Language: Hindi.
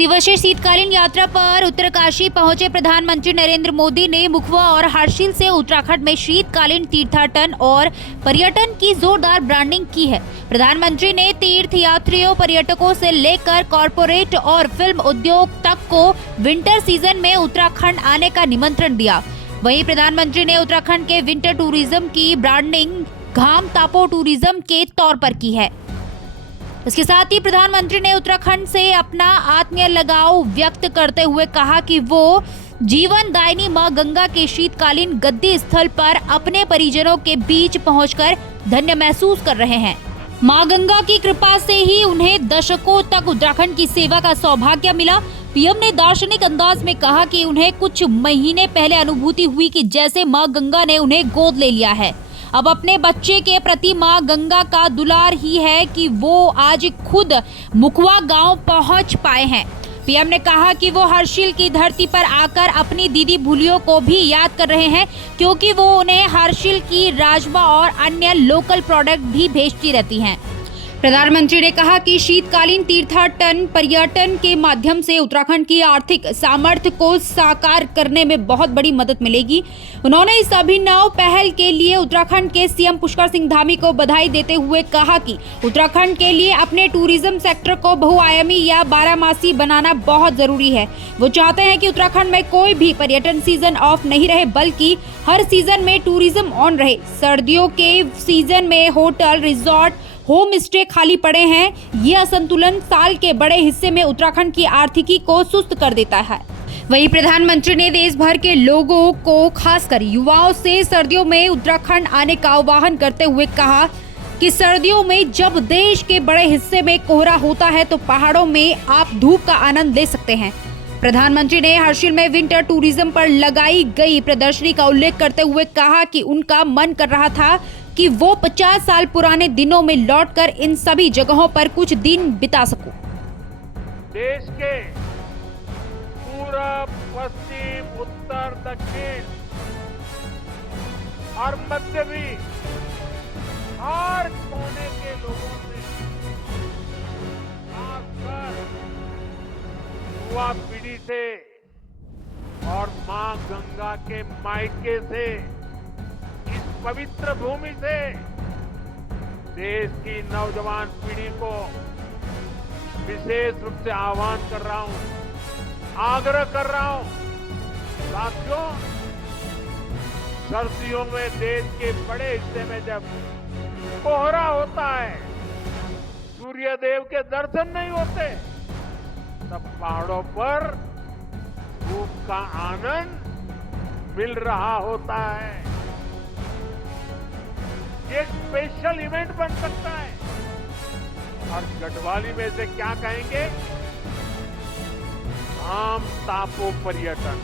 दिवसीय शीतकालीन यात्रा पर उत्तरकाशी पहुंचे प्रधानमंत्री नरेंद्र मोदी ने मुखवा और हर्षिल से उत्तराखंड में शीतकालीन तीर्थाटन और पर्यटन की जोरदार ब्रांडिंग की है। प्रधानमंत्री ने तीर्थ यात्रियों, पर्यटकों से लेकर कॉरपोरेट और फिल्म उद्योग तक को विंटर सीजन में उत्तराखंड आने का निमंत्रण दिया। वहीं प्रधानमंत्री ने उत्तराखंड के विंटर टूरिज्म की ब्रांडिंग घाम तापो टूरिज्म के तौर पर की है। इसके साथ ही प्रधानमंत्री ने उत्तराखंड से अपना आत्मीय लगाव व्यक्त करते हुए कहा कि वो जीवन दायिनी मां गंगा के शीतकालीन गद्दी स्थल पर अपने परिजनों के बीच पहुंचकर धन्य महसूस कर रहे हैं। मां गंगा की कृपा से ही उन्हें दशकों तक उत्तराखंड की सेवा का सौभाग्य मिला। पीएम ने दार्शनिक अंदाज में कहा कि उन्हें कुछ महीने पहले अनुभूति हुई कि जैसे मां गंगा ने उन्हें गोद ले लिया है। अब अपने बच्चे के प्रति मां गंगा का दुलार ही है कि वो आज खुद मुखवा गांव पहुंच पाए हैं। पीएम ने कहा कि वो हर्षिल की धरती पर आकर अपनी दीदी भूलियों को भी याद कर रहे हैं, क्योंकि वो उन्हें हर्षिल की राजमा और अन्य लोकल प्रोडक्ट भी भेजती रहती हैं। प्रधानमंत्री ने कहा कि शीतकालीन तीर्थाटन पर्यटन के माध्यम से उत्तराखंड की आर्थिक सामर्थ्य को साकार करने में बहुत बड़ी मदद मिलेगी। उन्होंने इस अभिनव पहल के लिए उत्तराखंड के सीएम पुष्कर सिंह धामी को बधाई देते हुए कहा कि उत्तराखंड के लिए अपने टूरिज्म सेक्टर को बहुआयामी या बारहमासी बनाना बहुत जरूरी है। वो चाहते हैं कि उत्तराखंड में कोई भी पर्यटन सीजन ऑफ नहीं रहे, बल्कि हर सीजन में टूरिज्म ऑन रहे। सर्दियों के सीजन में होटल, रिजॉर्ट, होम स्टे खाली पड़े हैं। यह असंतुलन साल के बड़े हिस्से में उत्तराखंड की आर्थिकी को सुस्त कर देता है। वहीं प्रधानमंत्री ने देश भर के लोगों को, खासकर युवाओं से सर्दियों में उत्तराखंड आने का आह्वान करते हुए कहा कि सर्दियों में जब देश के बड़े हिस्से में कोहरा होता है तो पहाड़ों में आप धूप का आनंद ले सकते हैं। प्रधानमंत्री ने हर्षिल में विंटर टूरिज्म पर लगाई गई प्रदर्शनी का उल्लेख करते हुए कहा कि उनका मन कर रहा था कि वो 50 साल पुराने दिनों में लौटकर इन सभी जगहों पर कुछ दिन बिता सकूं। देश के पूरब, पश्चिम, उत्तर, दक्षिण और मध्य भी हर कोने के लोगों से, खासकर युवा पीढ़ी से और मां गंगा के मायके से, इस पवित्र भूमि से देश की नौजवान पीढ़ी को विशेष रूप से आह्वान कर रहा हूं, आग्रह कर रहा हूं। साथियों, सर्दियों में देश के बड़े हिस्से में जब कोहरा होता है, सूर्य देव के दर्शन नहीं होते, तब पहाड़ों पर धूप का आनंद मिल रहा होता है। एक स्पेशल इवेंट बन सकता है। और गढ़वाली में से क्या कहेंगे? घाम तापो पर्यटन।